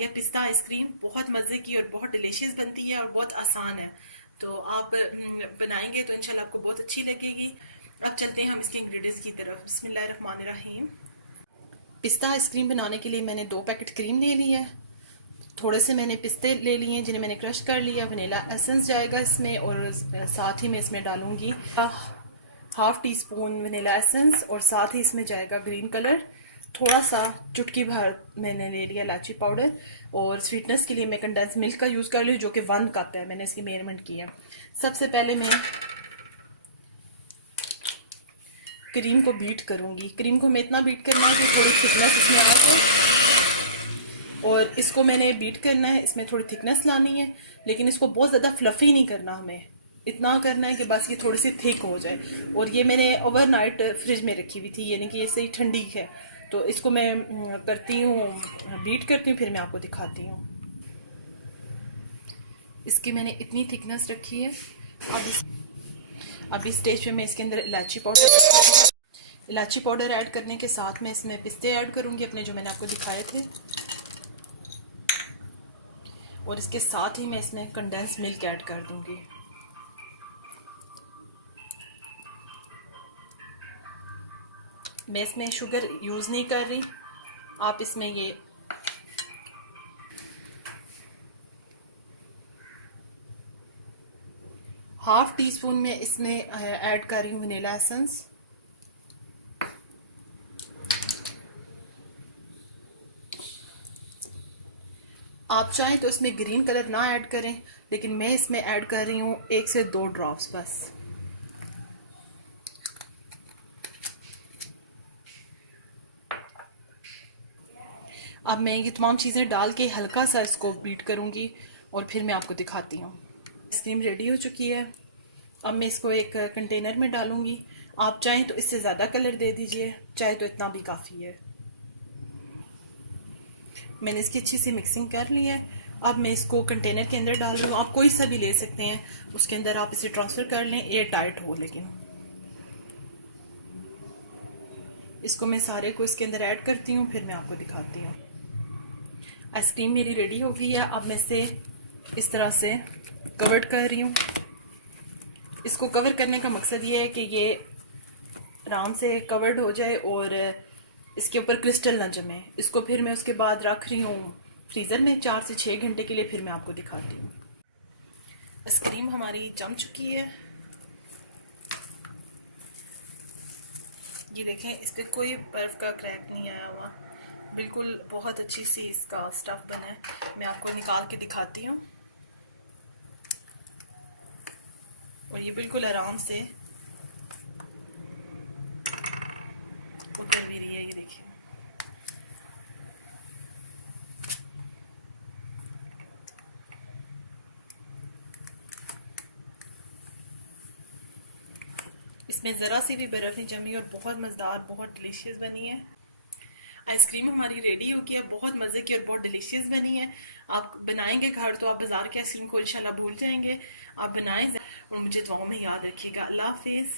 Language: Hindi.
रही है पिस्ता आइसक्रीम। बहुत मज़े की और बहुत डिलीशियस बनती है और बहुत आसान है। तो आप बनाएंगे तो इंशाल्लाह आपको बहुत अच्छी लगेगी। अब चलते हैं हम इसके इंग्रेडिएंट्स की तरफ। बिस्मिल्लाहिर्रहमानिर्रहीम। पिस्ता आइसक्रीम बनाने के लिए मैंने 2 पैकेट क्रीम ले ली है। थोड़े से मैंने पिस्ते ले लिए हैं जिन्हें मैंने क्रश कर लिया। वनीला एसेंस जाएगा इसमें और साथ ही मैं इसमें डालूंगी 1/2 टीस्पून वनीला एसेंस और साथ ही इसमें जाएगा ग्रीन कलर। थोड़ा सा चुटकी भर मैंने ले लिया इलायची पाउडर और स्वीटनेस के लिए मैं कंडेंस मिल्क का यूज़ कर ली जो कि 1 कप है। मैंने इसकी मेजरमेंट की है। सबसे पहले मैं क्रीम को बीट करूंगी। क्रीम को मैं इतना बीट करना है कि थोड़ी थिकनेस इसमें आ जाए और इसको मैंने बीट करना है। इसमें थोड़ी थिकनेस लानी है लेकिन इसको बहुत ज़्यादा फ्लफी नहीं करना। हमें इतना करना है कि बस ये थोड़ी सी थिक हो जाए। और ये मैंने ओवरनाइट फ्रिज में रखी हुई थी यानी कि ये सही ठंडी है। तो इसको मैं करती हूँ, बीट करती हूँ, फिर मैं आपको दिखाती हूँ। इसकी मैंने इतनी थिकनेस रखी है। अब इस स्टेज पे मैं इसके अंदर इलायची पाउडर ऐड करने के साथ मैं इसमें पिस्ते ऐड करूँगी अपने जो मैंने आपको दिखाए थे। और इसके साथ ही मैं इसमें कंडेंस मिल्क ऐड कर दूंगी। मैं इसमें शुगर यूज़ नहीं कर रही। आप इसमें ये ½ टीस्पून में इसमें ऐड कर रही हूँ वनीला एसेंस। आप चाहें तो इसमें ग्रीन कलर ना ऐड करें लेकिन मैं इसमें ऐड कर रही हूँ 1 से 2 ड्रॉप्स बस। अब मैं ये तमाम चीज़ें डाल के हल्का सा इसको बीट करूँगी और फिर मैं आपको दिखाती हूँ। आइसक्रीम रेडी हो चुकी है। अब मैं इसको एक कंटेनर में डालूँगी। आप चाहें तो इससे ज़्यादा कलर दे दीजिए, चाहे तो इतना भी काफ़ी है। मैंने इसकी अच्छी सी मिक्सिंग कर ली है। अब मैं इसको कंटेनर के अंदर डाल रही हूँ। आप कोई सा भी ले सकते हैं, उसके अंदर आप इसे ट्रांसफ़र कर लें, एयर टाइट हो। लेकिन इसको मैं सारे को इसके अंदर ऐड करती हूँ, फिर मैं आपको दिखाती हूँ। आइसक्रीम मेरी रेडी हो गई है। अब मैं इसे इस तरह से कवर कर रही हूँ। इसको कवर करने का मकसद ये है कि ये आराम से कवर्ड हो जाए और इसके ऊपर क्रिस्टल ना जमे। इसको फिर मैं उसके बाद रख रही हूँ फ्रीज़र में 4 से 6 घंटे के लिए, फिर मैं आपको दिखाती हूँ। आइसक्रीम हमारी जम चुकी है। ये देखें, इस पर कोई बर्फ़ का क्रैक नहीं आया हुआ। बिल्कुल बहुत अच्छी सी इसका स्टफ बना है। मैं आपको निकाल के दिखाती हूँ। और ये बिल्कुल आराम से उतर भी रही है। ये देखिए, इसमें ज़रा सी भी बर्फ़ नहीं जमी और बहुत मज़ेदार, बहुत डिलीशियस बनी है। आइसक्रीम हमारी रेडी हो गई है। बहुत मज़े की और बहुत डिलीशियस बनी है। आप बनाएंगे घर तो आप बाज़ार की आइसक्रीम को इंशाल्लाह भूल जाएंगे। आप बनाएं और मुझे दुआओं में याद रखिएगा। अल्लाह हाफिज़।